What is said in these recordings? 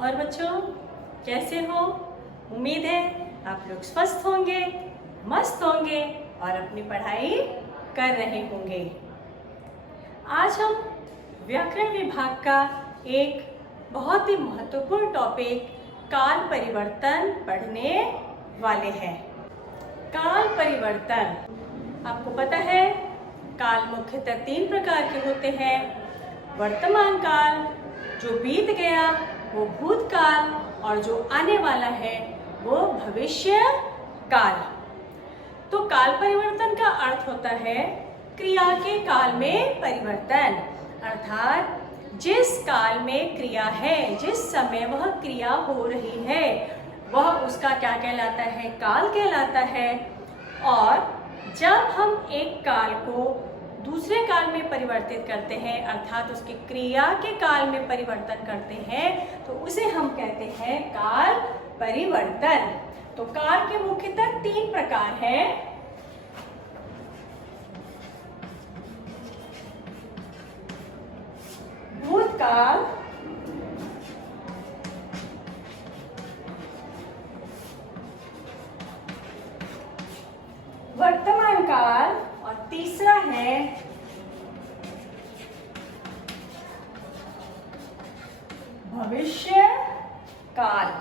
और बच्चों कैसे हो? उम्मीद है आप लोग स्वस्थ होंगे, मस्त होंगे और अपनी पढ़ाई कर रहे होंगे। आज हम व्याकरण विभाग का एक बहुत ही महत्वपूर्ण टॉपिक काल परिवर्तन पढ़ने वाले हैं। काल परिवर्तन, आपको पता है काल मुख्यतः 3 प्रकार के होते हैं। वर्तमान काल, जो बीत गया वो भूतकाल, और जो आने वाला है वो भविष्य काल। तो काल परिवर्तन का अर्थ होता है क्रिया के काल में परिवर्तन, अर्थात जिस काल में क्रिया है, जिस समय वह क्रिया हो रही है, वह उसका क्या कहलाता है? काल कहलाता है। और जब हम एक काल को दूसरे काल में परिवर्तित करते हैं, अर्थात उसकी क्रिया के काल में परिवर्तन करते हैं, तो उसे हम कहते हैं काल परिवर्तन। तो काल के मुख्यतः 3 प्रकार हैं। भूतकाल, वर्तमान काल और तीसरा है भविष्य काल।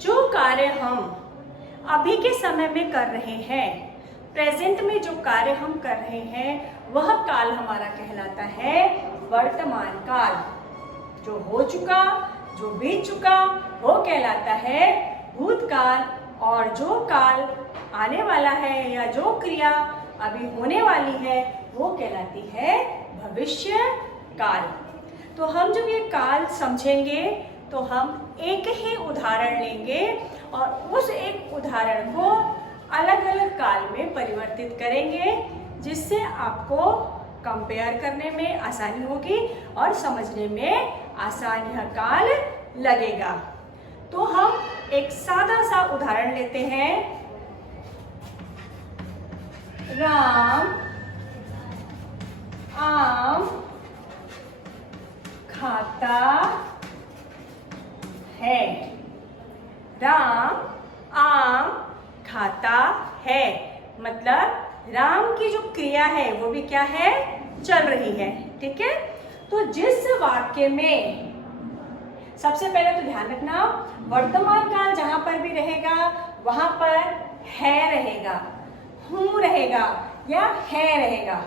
जो कार्य हम अभी के समय में कर रहे हैं, प्रेजेंट में जो कार्य हम कर रहे हैं, वह काल हमारा कहलाता है वर्तमान काल। जो हो चुका, जो बीत चुका, वो कहलाता है भूतकाल। और जो काल आने वाला है या जो क्रिया अभी होने वाली है वो कहलाती है भविष्य काल। तो हम जब ये काल समझेंगे तो हम एक ही उदाहरण लेंगे और उस एक उदाहरण को अलग अलग काल में परिवर्तित करेंगे, जिससे आपको कंपेयर करने में आसानी होगी और समझने में आसान यह काल लगेगा। तो हम एक सादा सा उदाहरण लेते हैं। राम आम खाता है। राम आम खाता है मतलब राम की जो क्रिया है वो भी क्या है? चल रही है। ठीक है। तो जिस वाक्य में, सबसे पहले तो ध्यान रखना, वर्तमान काल जहां पर भी रहेगा वहां पर है रहेगा, हूं रहेगा या है रहेगा।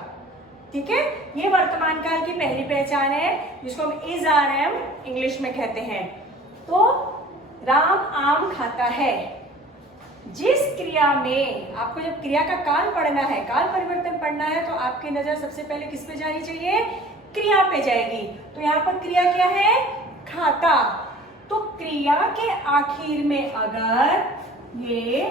ठीक है। ये वर्तमान काल की पहली पहचान है, जिसको हम इज आर एम इंग्लिश में कहते हैं। तो राम आम खाता है। जिस क्रिया में आपको जब क्रिया का काल पढ़ना है, काल परिवर्तन पढ़ना है, तो आपकी नजर सबसे पहले किस पे जानी चाहिए? क्रिया पे जाएगी। तो यहाँ पर क्रिया क्या है? खाता। तो क्रिया के आखिर में अगर ये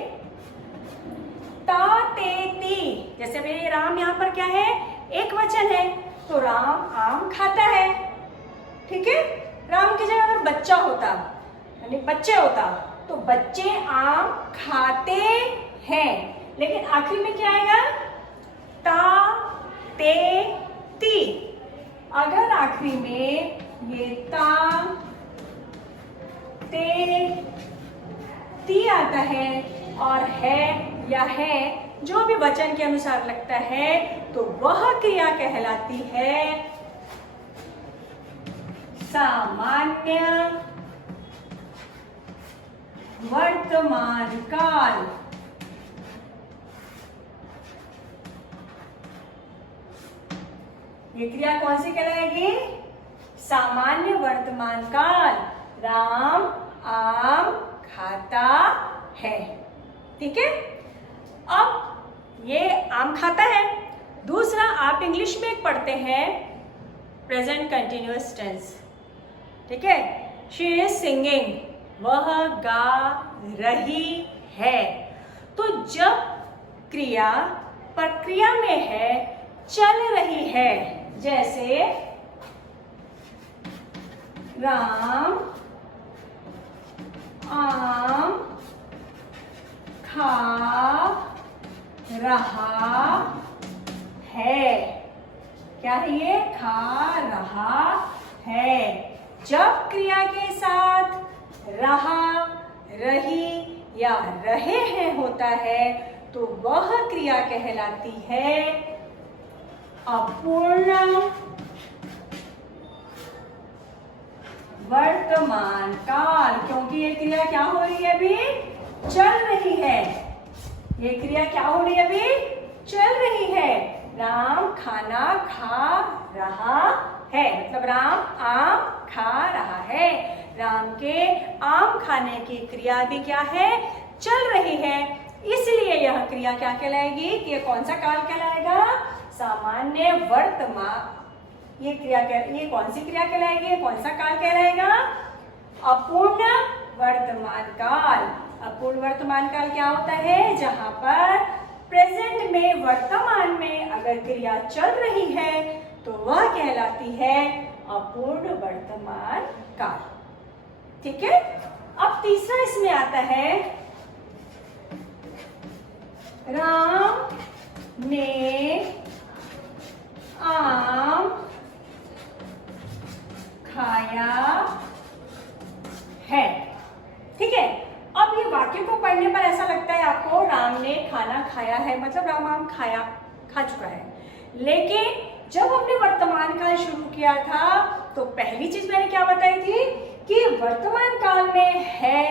ता ते ती, जैसे ये राम यहाँ पर क्या है? एक वचन है, तो राम आम खाता है। ठीक है। राम की जगह अगर बच्चा होता, यानी बच्चे होता, तो बच्चे आम खाते हैं। लेकिन आखिर में क्या आएगा? ता ते ती। अगर आखिरी में ये ता ते ती आता है और है या है जो भी वचन के अनुसार लगता है, तो वह क्रिया कहलाती है सामान्य वर्तमान काल। ये क्रिया कौन सी कहलाएगी? सामान्य वर्तमान काल। राम आम खाता है। ठीक है। अब ये आम खाता है। दूसरा, आप इंग्लिश में एक पढ़ते हैं प्रेजेंट कंटिन्यूअस टेंस। ठीक है। शी इज सिंगिंग, वह गा रही है। तो जब क्रिया प्रक्रिया में है, चल रही है, जैसे राम आम खा रहा है। क्या है ये? खा रहा है। जब क्रिया के साथ रहा, रही या रहे हैं होता है तो वह क्रिया कहलाती है अपूर्ण वर्तमान काल। क्योंकि ये क्रिया क्या हो रही है, अभी चल रही है। ये क्रिया क्या हो रही है, अभी चल रही है। राम खाना खा रहा है, मतलब राम आम खा रहा है। राम के आम खाने की क्रिया भी क्या है, चल रही है। इसलिए यह क्रिया क्या कहलाएगी, कि ये कौन सा काल कहलाएगा, सामान्य वर्तमान। ये कौन सी क्रिया कहलाएगी, कौन सा काल कहलाएगा, अपूर्ण वर्तमान काल। अपूर्ण वर्तमान काल क्या होता है, जहां पर प्रेजेंट में, वर्तमान में अगर क्रिया चल रही है तो वह कहलाती है अपूर्ण वर्तमान काल। ठीक है। अब तीसरा इसमें आता है, राम ने आम खाया है। ठीक है। अब ये वाक्य को पढ़ने पर ऐसा लगता है आपको, राम ने खाना खाया है मतलब राम आम खा चुका है। लेकिन जब हमने वर्तमान काल शुरू किया था तो पहली चीज मैंने क्या बताई थी कि वर्तमान काल में है,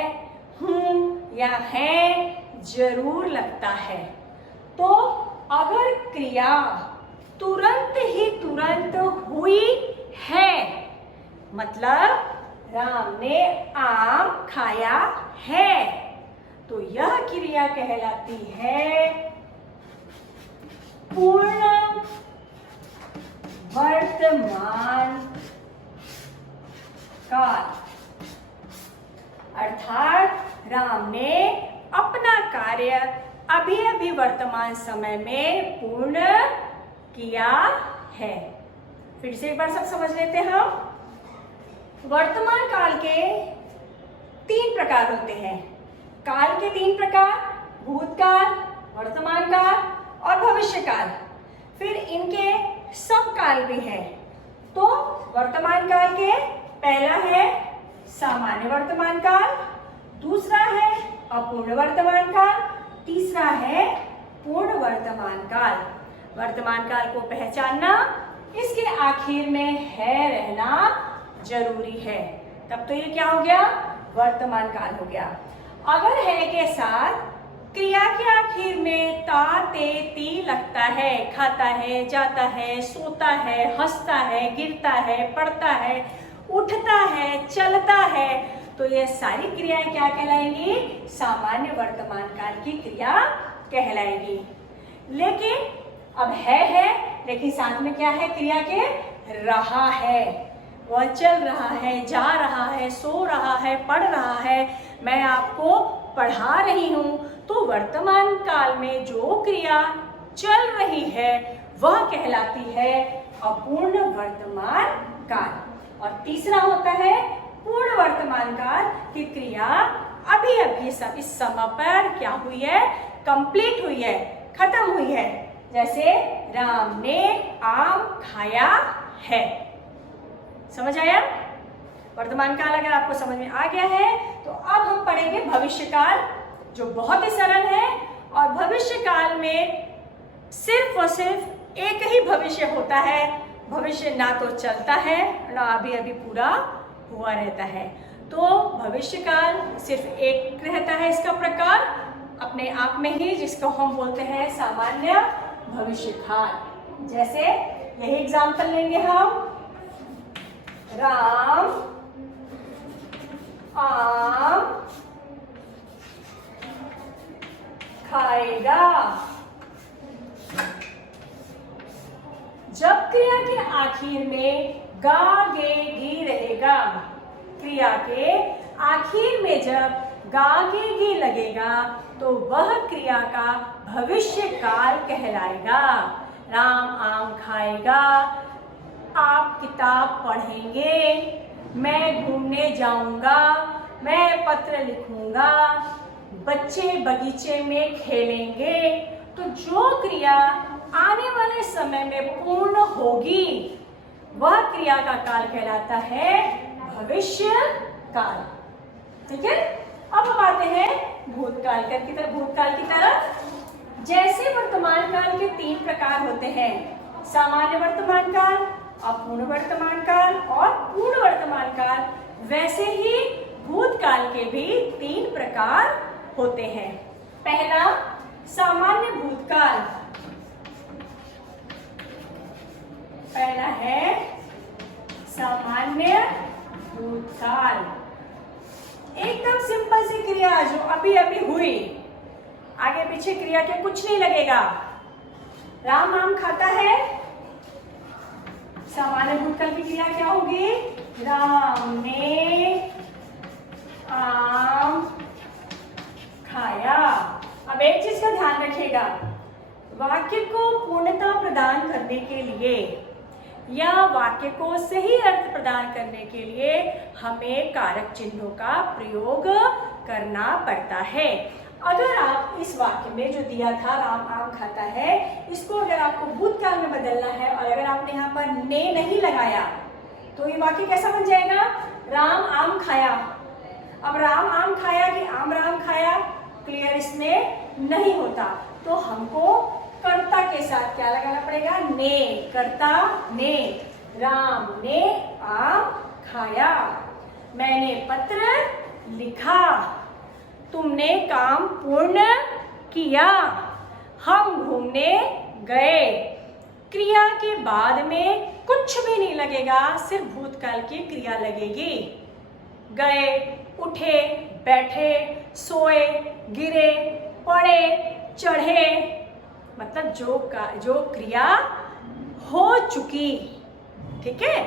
हूं या है जरूर लगता है। तो अगर क्रिया तुरंत ही तुरंत हुई है, मतलब राम ने आम खाया है, तो यह क्रिया कहलाती है पूर्ण वर्तमान काल। अर्थात राम ने अपना कार्य अभी अभी वर्तमान समय में पूर्ण किया है। फिर से एक बार सब समझ लेते हैं हम। वर्तमान काल के 3 प्रकार होते हैं। काल के 3 प्रकार, भूतकाल, वर्तमान काल और भविष्य काल। फिर इनके सब काल भी हैं। तो वर्तमान काल के पहला है सामान्य वर्तमान काल, दूसरा है अपूर्ण वर्तमान काल, तीसरा है पूर्ण वर्तमान काल। वर्तमान काल को पहचानना, इसके आखिर में है रहना जरूरी है। तब तो ये क्या हो गया, वर्तमान काल हो गया। अगर है के साथ क्रिया के आखिर में ता ते ती लगता है, खाता है, जाता है, सोता है, हंसता है, गिरता है, पढ़ता है, उठता है, चलता है, तो ये सारी क्रियाएं क्या कहलाएंगी, सामान्य वर्तमान काल की क्रिया कहलाएगी। लेकिन अब है लेकिन साथ में क्या है, क्रिया के रहा है, वह चल रहा है, जा रहा है, सो रहा है, पढ़ रहा है, मैं आपको पढ़ा रही हूं। तो वर्तमान काल में जो क्रिया चल रही है वह कहलाती है अपूर्ण वर्तमान काल। और तीसरा होता है पूर्ण वर्तमान काल की क्रिया अभी अभी इस समय पर क्या हुई है, कंप्लीट हुई है, खत्म हुई है। जैसे राम ने आम खाया है। समझ आया? वर्तमान काल अगर आपको समझ में आ गया है तो अब हम पढ़ेंगे भविष्य काल, जो बहुत ही सरल है। और भविष्य काल में सिर्फ और सिर्फ एक ही भविष्य होता है। भविष्य ना तो चलता है ना अभी अभी पूरा हुआ रहता है। तो भविष्य काल सिर्फ एक रहता है इसका प्रकार अपने आप में ही, जिसको हम बोलते हैं सामान्य भविष्य काल। जैसे यही एग्जाम्पल लेंगे हम, राम आम खाएगा। जब क्रिया के आखिर में गा गे गी रहेगा, क्रिया के आखिर में जब गा गे गी लगेगा तो वह क्रिया का भविष्य काल कहलाएगा। राम आम खाएगा, आप किताब पढ़ेंगे, मैं घूमने जाऊंगा, मैं पत्र लिखूंगा, बच्चे बगीचे में खेलेंगे। तो जो क्रिया आने वाले समय में पूर्ण होगी वह क्रिया का काल कहलाता है भविष्य काल। ठीक है, अब हम आते हैं भूतकाल की तरफ। जैसे वर्तमान काल के 3 प्रकार होते हैं, सामान्य वर्तमान काल, अपूर्ण वर्तमान काल और पूर्ण वर्तमान काल, वैसे ही भूतकाल के भी 3 प्रकार होते हैं। पहला सामान्य भूतकाल, पहला है सामान्य भूतकाल। एकदम सिंपल सी क्रिया जो अभी अभी हुई, आगे पीछे क्रिया के कुछ नहीं लगेगा। राम आम खाता है, सामान्य भूतकाल की क्रिया क्या होगी? राम ने आम खाया। अब एक चीज का ध्यान रखिएगा, वाक्य को पूर्णता प्रदान करने के लिए या वाक्य को सही अर्थ प्रदान करने के लिए हमें कारक चिन्हों का प्रयोग करना पड़ता है। अगर आप इस वाक्य में जो दिया था राम आम खाता है, इसको अगर आपको भूतकाल में बदलना है और अगर आपने यहाँ पर ने नहीं लगाया तो ये वाक्य कैसा बन जाएगा? राम आम खाया। अब राम आम खाया कि आम राम खाया, क्लियर इसमें नहीं होता, तो हमको कर्ता के साथ क्या लगाना पड़ेगा? ने। कर्ता ने, राम ने आम खाया, मैंने पत्र लिखा, तुमने काम पूर्ण किया, हम घूमने गए। क्रिया के बाद में कुछ भी नहीं लगेगा, सिर्फ भूतकाल की क्रिया लगेगी। गए, उठे, बैठे, सोए, गिरे, पड़े, चढ़े, मतलब जो क्रिया हो चुकी। ठीक है,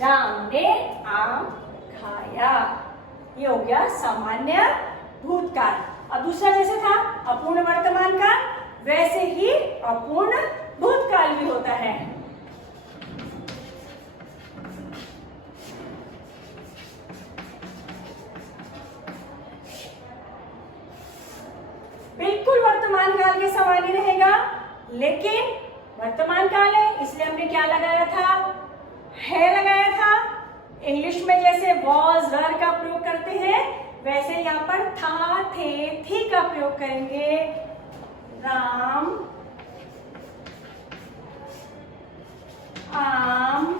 राम ने आम खाया, ये हो गया सामान्य भूतकाल। अब दूसरा जैसे था अपूर्ण वर्तमान काल, वैसे ही अपूर्ण भूतकाल भी होता है। बिल्कुल वर्तमान काल के समान ही रहेगा, लेकिन वर्तमान काल है इसलिए हमने क्या लगाया था? है लगाया था। इंग्लिश में जैसे वॉज वर का प्रयोग करते हैं, वैसे यहाँ पर था, थे, थी का प्रयोग करेंगे। राम आम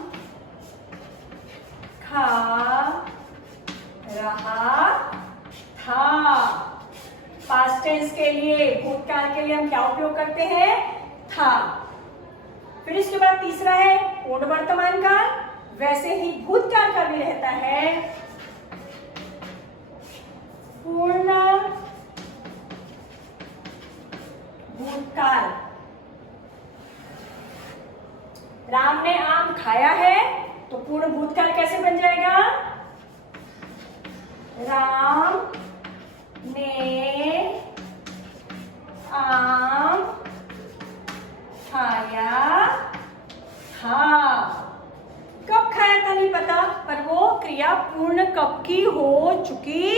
खा रहा था। पास्ट टेंस के लिए, भूतकाल के लिए हम क्या उपयोग करते हैं? था। फिर इसके बाद तीसरा है पूर्ण वर्तमान काल, वैसे ही भूतकाल का भी रहता है पूर्ण भूतकाल। राम ने आम खाया है, तो पूर्ण भूतकाल कैसे बन जाएगा? राम ने आम खाया था। कब खाया था नहीं पता, पर वो क्रिया पूर्ण कब की हो चुकी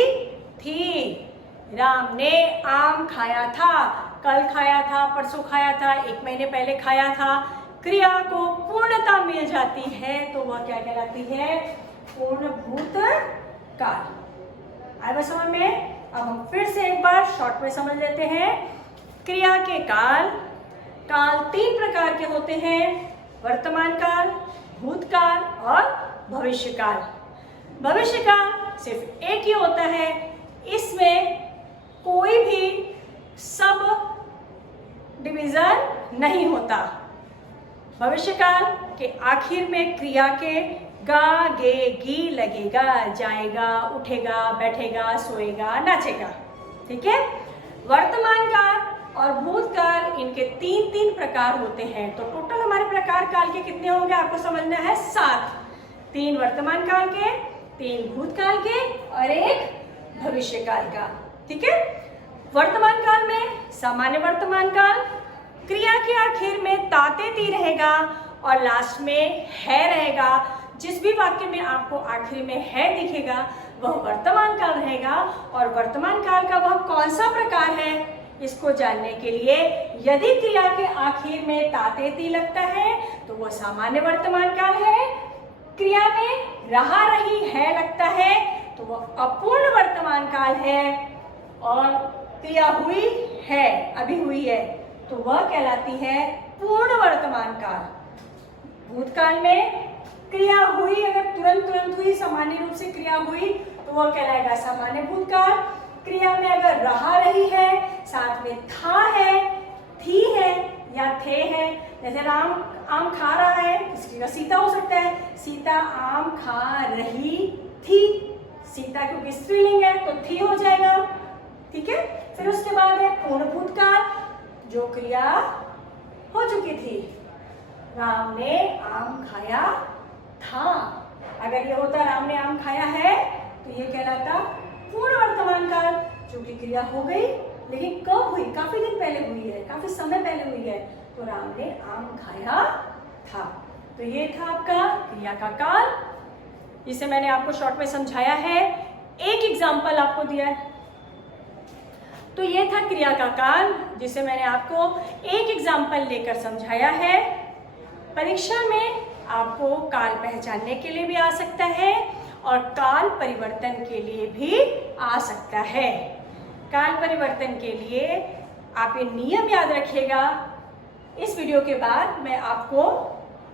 थी। राम ने आम खाया था, कल खाया था, परसों खाया था, 1 महीने पहले खाया था। क्रिया को पूर्णता मिल जाती है तो वह क्या कहलाती है? पूर्ण भूतकाल। आए बस समझ में? अब हम फिर से एक बार शॉर्ट में समझ लेते हैं। क्रिया के काल 3 प्रकार के होते हैं, वर्तमान काल, भूतकाल और भविष्य काल। भविष्य काल सिर्फ एक ही होता है, इसमें कोई भी सब डिवीजन नहीं होता। भविष्य काल के आखिर में क्रिया के गा, गे, गी लगेगा, जाएगा, उठेगा, बैठेगा, सोएगा, नाचेगा। ठीक है, वर्तमान काल और भूतकाल इनके 3 प्रकार होते हैं। तो टोटल हमारे प्रकार काल के कितने होंगे आपको समझना है? 7। 3 वर्तमान काल के, 3 भूतकाल के और 1 भविष्य काल का। ठीक है, वर्तमान काल में सामान्य वर्तमान काल, क्रिया के आखिर में ताते ती रहेगा और लास्ट में है रहेगा। जिस भी वाक्य में आपको आखिर में है दिखेगा वह वर्तमान काल रहेगा। और वर्तमान काल का वह कौन सा प्रकार है, इसको जानने के लिए यदि क्रिया के आखिर में ताते ती लगता है तो वह सामान्य वर्तमान काल है, क्रिया में रहा, रही, है लगता है तो वह अपूर्ण वर्तमान काल है, और क्रिया हुई है, अभी हुई है, तो वह कहलाती है पूर्ण वर्तमान काल। भूतकाल में क्रिया हुई, अगर तुरंत हुई, सामान्य रूप से क्रिया हुई तो वह कहलाएगा सामान्य भूतकाल। क्रिया में अगर रहा, रही है, साथ में था है, थी है या थे है, जैसे राम आम खा रहा है, इसकी जगह सीता हो सकता है, सीता आम खा रही थी, सीता क्योंकि स्त्रीलिंग है तो थी हो जाएगा, ठीक है। फिर उसके बाद है पूर्ण भूतकाल, जो क्रिया हो चुकी थी, राम ने आम खाया था। अगर ये होता राम ने आम खाया है तो ये कहलाता पूर्ण वर्तमान काल, जो कि क्रिया हो गई, लेकिन कब हुई, काफी दिन पहले हुई है, काफी समय पहले हुई है, तो राम ने आम खाया था। तो ये था आपका क्रिया का काल, जिसे मैंने आपको शॉर्ट में समझाया है, एक एग्जाम्पल आपको दिया है। तो ये था क्रिया का काल, जिसे मैंने आपको एक एग्जाम्पल लेकर समझाया है। परीक्षा में आपको काल पहचानने के लिए भी आ सकता है और काल परिवर्तन के लिए भी आ सकता है। काल परिवर्तन के लिए आप ये नियम याद रखिएगा। इस वीडियो के बाद मैं आपको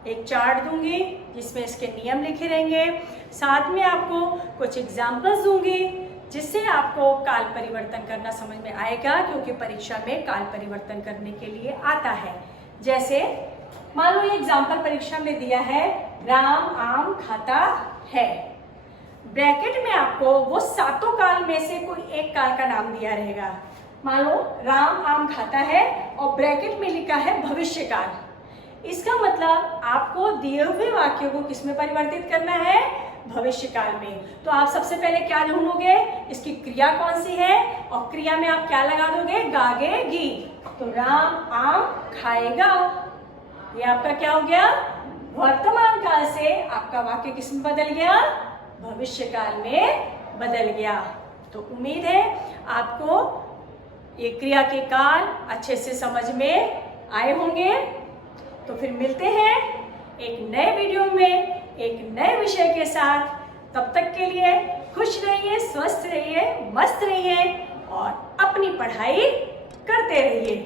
एक चार्ट दूंगी जिसमें इसके नियम लिखे रहेंगे, साथ में आपको कुछ एग्जाम्पल्स दूंगी जिससे आपको काल परिवर्तन करना समझ में आएगा, क्योंकि परीक्षा में काल परिवर्तन करने के लिए आता है। जैसे मान लो ये एग्जाम्पल परीक्षा में दिया है, राम आम खाता है, ब्रैकेट में आपको वो सातों काल में से कोई एक काल का नाम दिया रहेगा। मान लो राम आम खाता है और ब्रैकेट में लिखा है भविष्य काल। इसका मतलब आपको दिए हुए वाक्यों को किसमें परिवर्तित करना है, भविष्य काल में। तो आप सबसे पहले क्या ढूंढोगे, इसकी क्रिया कौन सी है, और क्रिया में आप क्या लगा दोगे, गागेगी। तो राम आम खाएगा, ये आपका क्या हो गया, वर्तमान काल से आपका वाक्य किसमें बदल गया, भविष्य काल में बदल गया। तो उम्मीद है आपको ये क्रिया के काल अच्छे से समझ में आए होंगे। तो फिर मिलते हैं एक नए वीडियो में एक नए विषय के साथ। तब तक के लिए खुश रहिए, स्वस्थ रहिए, मस्त रहिए और अपनी पढ़ाई करते रहिए।